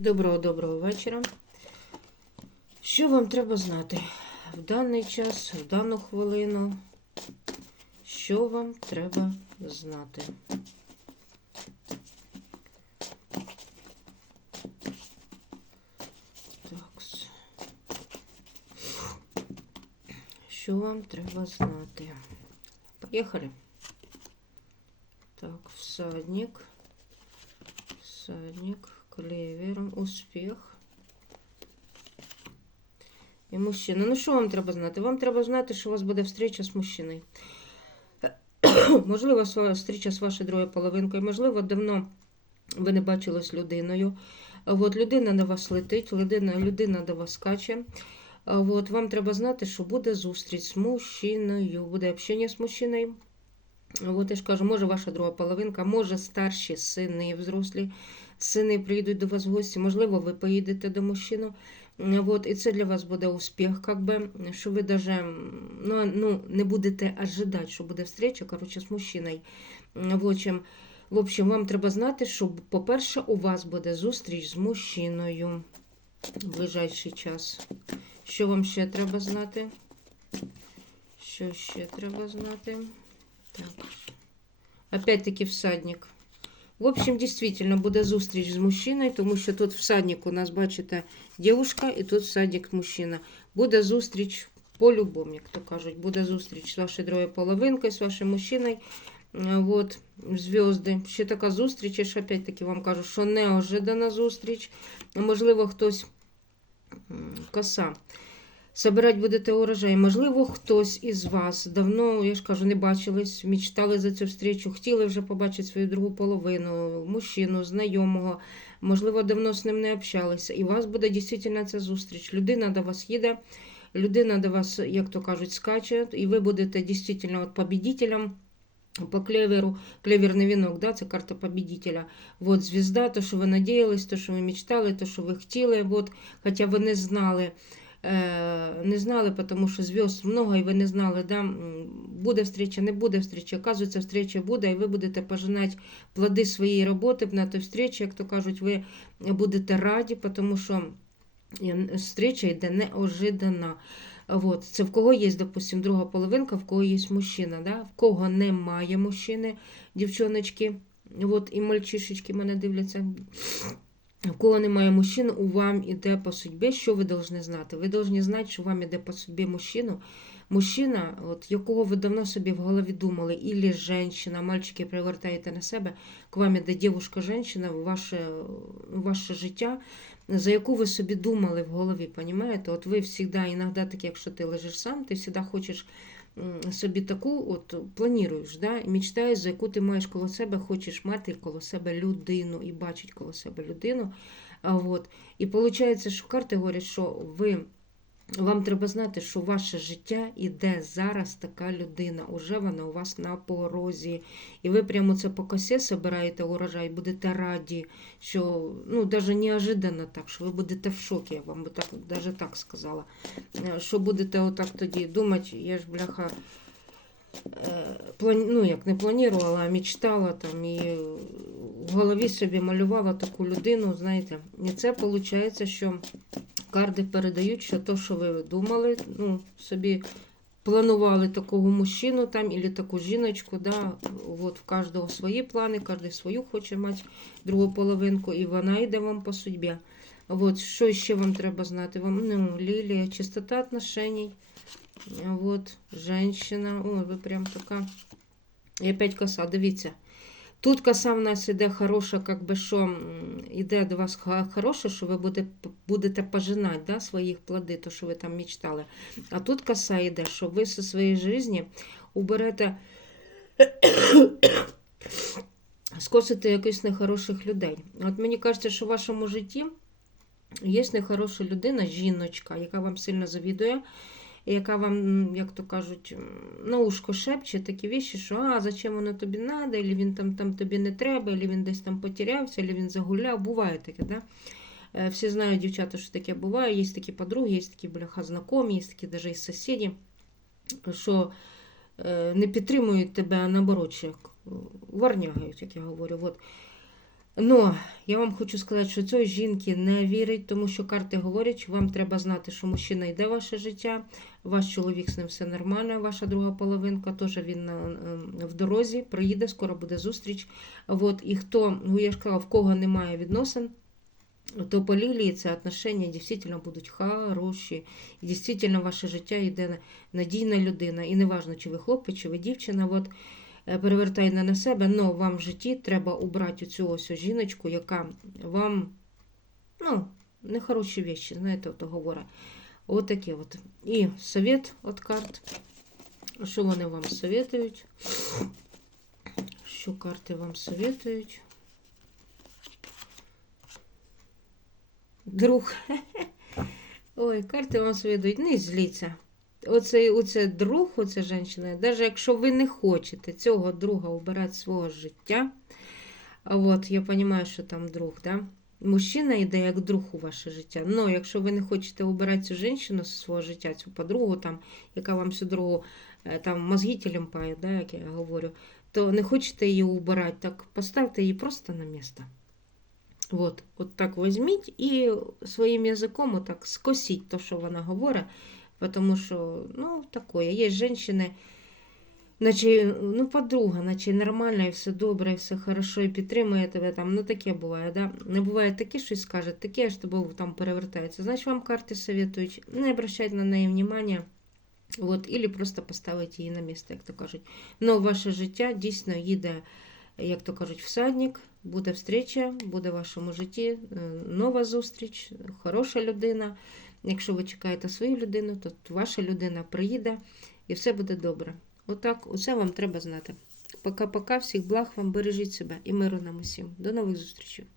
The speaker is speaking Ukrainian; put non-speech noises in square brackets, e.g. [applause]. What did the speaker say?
Доброго доброго вечора. Що вам треба знати в даний час, в дану хвилину? Що вам треба знати? Такс. Що вам треба знати? Поїхали. Так, всадник. Всадник, клевер, успіх. І мужчина. Ну, що вам треба знати? Вам треба знати, що у вас буде встреча з мужчиною. [coughs] можливо, встреча з вашою другою половинкою, можливо, давно ви не бачились з людиною. От людина на вас летить, людина, людина до вас скаче. От вам треба знати, що буде зустріч з мужчиною, буде общення з мужчиною. От я ж кажу, може ваша друга половинка, може старші сини, взрослі сини прийдуть до вас в гості, можливо, ви поїдете до мужчини. Вот, і це для вас буде успіх, как би, що ви даже ну, ну, не будете ожидати, що буде встреча, короче, з мужчиною. В общем, в общем, вам треба знати, що, по-перше, у вас буде зустріч з мужчиною в ближайший час. Що вам ще треба знати? Що ще треба знати? Так. Опять-таки всадник. В общем, действительно, буде зустріч з мужчиною, тому що тут всадник у нас, бачите, дівчинка, і тут всадник мужчина. Буде зустріч по-любому, як то кажуть. Буде зустріч з вашою другою половинкою, з вашим мужчиною. Е, Вот, зв'язки. Ще така зустріч, я ж опять-таки вам кажу, що неожидана зустріч. Можливо, хтось м, коса. Собирать будете урожай. Можливо, хтось із вас давно, я ж кажу, не бачились, мечтали за цю встречу, хотіли вже побачити свою другу половину, мужчину, знайомого. Можливо, давно з ним не общалися. І у вас буде дійсно ця зустріч. Людина до вас їде, людина до вас, як то кажуть, скаче, і ви будете дійсно от победителем. По клеверу, клеверний вінок, да, це карта победителя. Вот звезда, то, що ви надіялись, то, що ви мечтали, то, що ви хотіли, вот, хоча ви не знали. Е, не знали, тому що зв'язок много, і ви не знали, да, буде встреча, не буде встреча. Оказується, встреча буде, і ви будете пожинати плоди своєї роботи на той встречі, як то кажуть, ви будете раді, тому що е, встреча йде неожиданна. Вот. Це в кого є, допустим, друга половинка, в кого є мужчина, да? в кого немає мужчини, дівчоночки, от, і мальчишечки мене дивляться. В кого немає мужчин, у вам іде по судьбі, що ви повинні знати? Ви повинні знати, що вам іде по судьбі мужчину. Мужчина, от, якого ви давно собі в голові думали, ілі жінка, мальчики привертаєте на себе, к вам іде дівушка-женщина ваше, ваше життя, за яку ви собі думали в голові, понімаєте? От ви завжди, іноді, так якщо ти лежиш сам, ти завжди хочеш собі таку, от плануєш, да? і мечтаєш, за яку ти маєш коло себе, хочеш мати коло себе людину і бачить коло себе людину. А от. І виходить, що карти говорять, що ви. Вам треба знати, що ваше життя іде зараз така людина. Уже вона у вас на порозі. І ви прямо це по косі собираєте урожай, будете раді, що ну, навіть неожиданно так, що ви будете в шокі, я вам так, навіть так сказала. Е, Що будете отак тоді думати, я ж бляха. е, Ну, як не планувала, а мечтала там і в голові собі малювала таку людину, знаєте. І це виходить, що карти передають, що то, що ви думали, ну, собі планували такого мужчину там, або таку жіночку, да, от в кожного свої плани, кожен свою хоче мати другу половинку, і вона йде вам по судьбі. От, що ще вам треба знати? Вам, ну, лілія, чистота отношений. Вот, женщина. О, ви прям така. І опять коса, дивіться. Тут коса в нас іде хороша, как би що м, іде до вас хороше, що ви буде, будете пожинати да, своїх плоди, то, що ви там мечтали. А тут коса йде, що ви зі своєї житті уберете, [coughs] скосите якихось нехороших людей. От мені кажеться, що в вашому житті є нехороша людина, жіночка, яка вам сильно завідує, яка вам, як то кажуть, на ушко шепче такі віші, що а, зачем воно тобі треба, або він там, там тобі не треба, або він десь там потерявся, або він загуляв. Буває таке, да? Е, Всі знають, дівчата, що таке буває. Є такі подруги, є такі бляха знайомі, є такі навіть і сусіди, що е, не підтримують тебе, а наоборот, як, варнягають, як я говорю. От. Ну, я вам хочу сказати, що цієї жінки не вірить, тому що карти говорять, що вам треба знати, що мужчина йде в ваше життя, ваш чоловік з ним все нормально, ваша друга половинка, теж він на, ем, в дорозі, приїде, скоро буде зустріч. От, і хто, ну я ж казала, в кого немає відносин, то по лілії це отношення дійсно будуть хороші. І дійсно ваше життя йде надійна людина. І неважно, чи ви хлопець, чи ви дівчина. От, е, перевертай не на себе, але вам в житті треба убрати цю ось жіночку, яка вам ну, нехороші вещі, знаєте, от говорить. От таке от. І совет від карт. Що вони вам советують? Що карти вам советують? Друг. [laughs] Ой, карти вам советують, не зліться. Оце, оце друг, оце жінка, навіть якщо ви не хочете цього друга обирати свого життя, от я розумію, що там друг, да? Мужчина йде як друг у ваше життя. Ну, якщо ви не хочете обирати цю жінку з свого життя, цю подругу, там, яка вам всю дорогу е, там, мозги тілімпає, да, як я говорю, то не хочете її убирати, так поставте її просто на місце. От, от так візьміть і своїм язиком отак скосіть те, що вона говорить, тому що, ну, таке, є жінки, наче, ну, подруга, наче нормальна, і все добре, і все хорошо, і підтримує тебе там. Ну, таке буває, да? Не буває таке, щось скаже, таке аж тебе там перевертається. Значить, вам карти советують, не обращайте на неї внимання. От, ілі просто поставити її на місце, як то кажуть. Ну, ваше життя дійсно їде, як то кажуть, всадник, буде встреча, буде в вашому житті е, нова зустріч, хороша людина. Якщо ви чекаєте свою людину, то ваша людина приїде і все буде добре. Отак, усе вам треба знати. Пока-пока, всіх благ вам бережіть себе і миру нам усім. До нових зустрічей.